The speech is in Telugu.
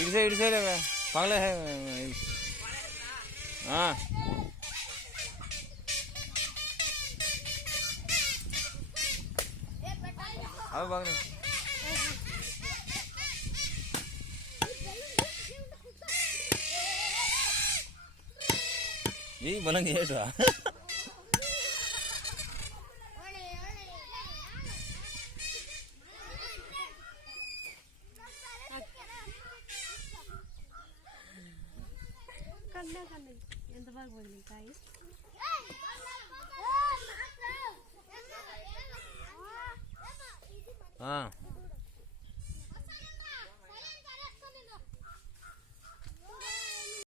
ఇడిసే ఇడిసేలే పగలే అవి బాగా ఈ బలం చేయటరా ఎంత బాగా పోయింది కాయ ఆ.